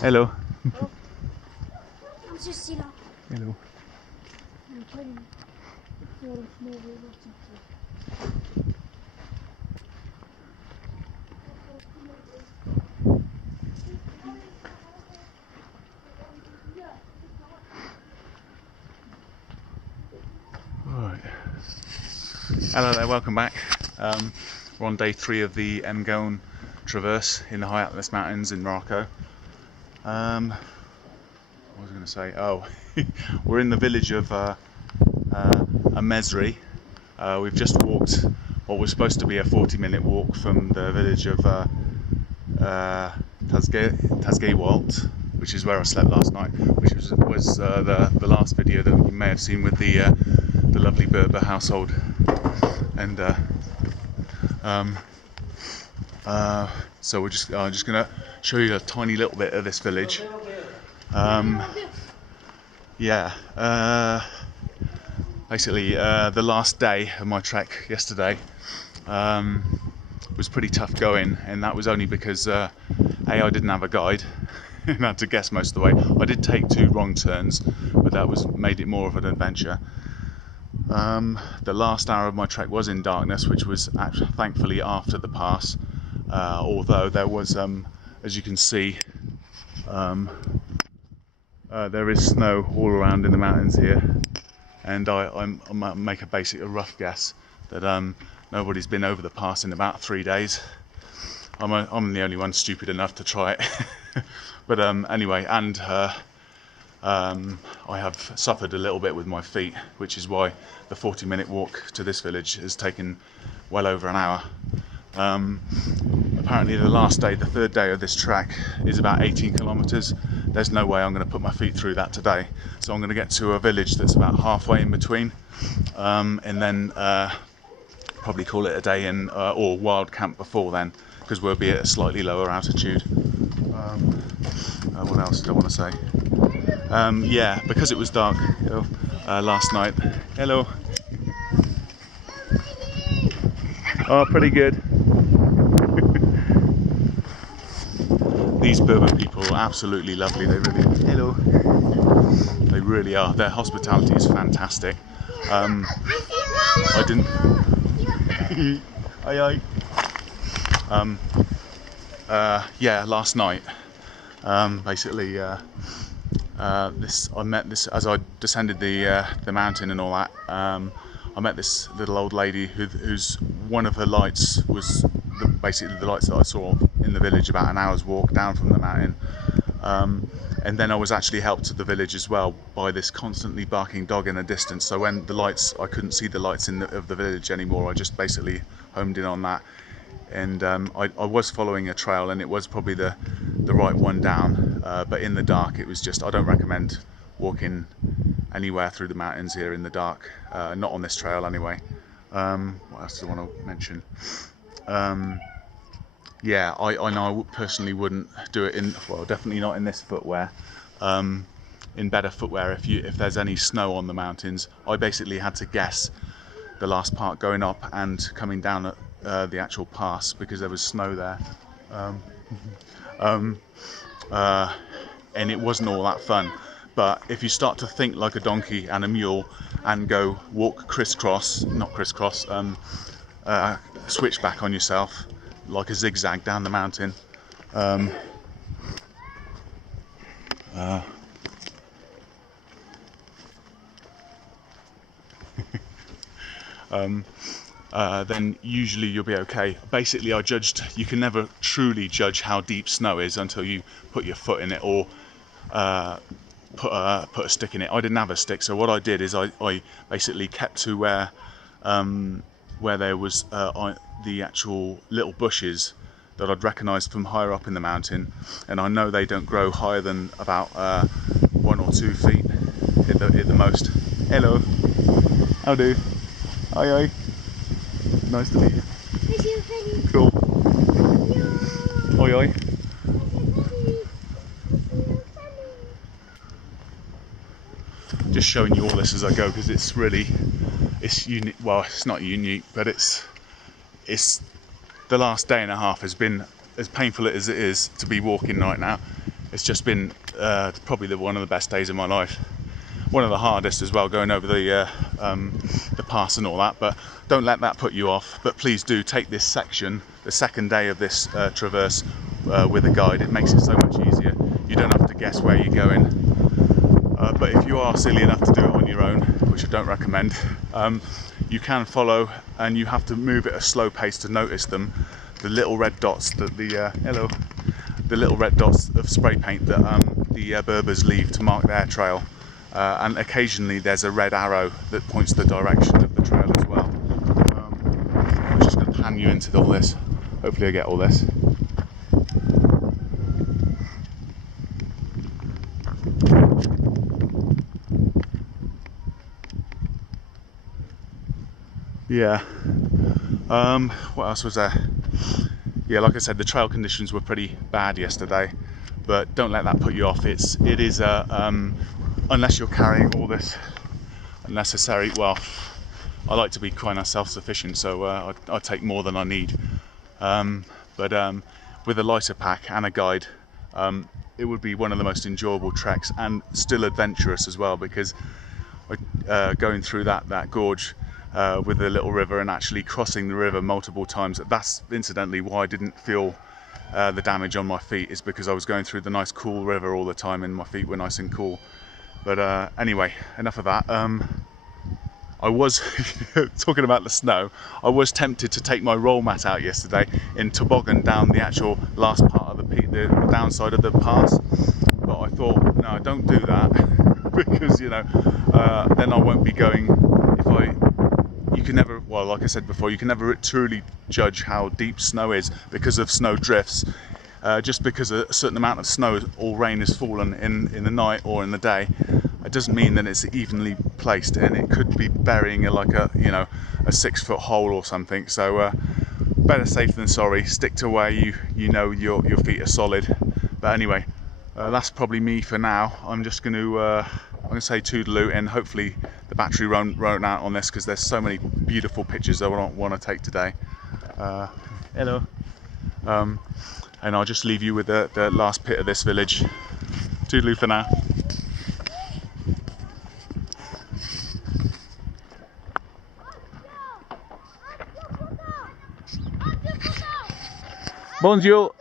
Hello. Oh. I'm just là. Hello. Right. Hello there, welcome back. We're on day 3 of the Mgoan traverse in the High Atlas Mountains in Morocco. What was I going to say? Oh, we're in the village of Amezri. We've just walked what was supposed to be a 40-minute walk from the village of Tazgewalt, which is where I slept last night, which was the last video that you may have seen with the lovely Berber household. And so I'm just going to show you a tiny little bit of this village. Basically the last day of my trek yesterday was pretty tough going, and that was only because I didn't have a guide and had to guess most of the way. I did take 2 wrong turns, but that made it more of an adventure. The last hour of my trek was in darkness, which was actually, thankfully, after the pass, although there was, as you can see, there is snow all around in the mountains here, and I make a rough guess that nobody's been over the pass in about 3 days. I'm the only one stupid enough to try it. But anyway, and I have suffered a little bit with my feet, which is why the 40-minute walk to this village has taken well over an hour. Apparently the last day, the 3rd day of this trek, is about 18 kilometers. There's no way I'm going to put my feet through that today, so I'm going to get to a village that's about halfway in between, and then probably call it a day in, or wild camp before then, because we'll be at a slightly lower altitude. What else did I want to say? Yeah, because it was dark last night. Hello. Oh, pretty good. These Berber people are absolutely lovely. They really are. Hello. They really are. Their hospitality is fantastic. I didn't. Aye. Yeah, last night. Basically. I met this as I descended the mountain and all that. I met this little old lady whose one of her lights was basically the lights that I saw in the village about an hour's walk down from the mountain. And then I was actually helped to the village as well by this constantly barking dog in the distance. So when I couldn't see the lights of the village anymore, I just basically homed in on that. And I was following a trail, and it was probably the right one down, but in the dark it was just, I don't recommend walking anywhere through the mountains here in the dark, not on this trail anyway. What else do I want to mention? Yeah, I know I personally wouldn't do it definitely not in this footwear. In better footwear if there's any snow on the mountains. I basically had to guess the last part going up and coming down at the actual pass, because there was snow there, and it wasn't all that fun. But if you start to think like a donkey and a mule and go walk switchback on yourself like a zigzag down the mountain, then usually you'll be okay. Basically, you can never truly judge how deep snow is until you put your foot in it, or put a stick in it. I didn't have a stick, so what I did is I basically kept to where there was the actual little bushes that I'd recognised from higher up in the mountain, and I know they don't grow higher than about 1 or 2 feet at the most. Hello. How do? Aye. Nice to meet you. Cool. Oi. Just showing you all this as I go, because it's unique. Well, it's not unique, but it's the last day and a half has been, as painful as it is to be walking right now, it's just been probably one of the best days of my life. One of the hardest as well, going over the pass and all that, but don't let that put you off. But please do take this section, the second day of this traverse, with a guide. It makes it so much easier. You don't have to guess where you're going. But if you are silly enough to do it on your own, which I don't recommend, you can follow, and you have to move at a slow pace to notice them. The little red dots that the little red dots of spray paint that the Berbers leave to mark their trail. And occasionally there's a red arrow that points the direction of the trail as well. I'm just going to pan you into all this. Hopefully I get all this. Yeah. What else was there? Yeah, like I said, the trail conditions were pretty bad yesterday, but don't let that put you off. It is unless you're carrying all this unnecessary. Well, I like to be kind of self-sufficient, so I take more than I need. But with a lighter pack and a guide, it would be one of the most enjoyable treks, and still adventurous as well, because going through that gorge with the little river and actually crossing the river multiple times. That's incidentally why I didn't feel the damage on my feet, is because I was going through the nice cool river all the time and my feet were nice and cool. But anyway, enough of that. I was talking about the snow. I was tempted to take my roll mat out yesterday in toboggan down the actual last part of the downside of the pass, but I thought, no, don't do that, because you know, then I won't be going. You can never, well, like I said before, you can never truly judge how deep snow is because of snow drifts. Just because a certain amount of snow or rain has fallen in the night or in the day, it doesn't mean that it's evenly placed, and it could be burying like a 6-foot hole or something. So better safe than sorry. Stick to where you know your feet are solid. But anyway, that's probably me for now. I'm just going to say toodaloo, and hopefully the battery won't run out on this, because there's so many beautiful pictures I want to take today. Hello. And I'll just leave you with the last pit of this village. Toodaloo for now. Bonjour.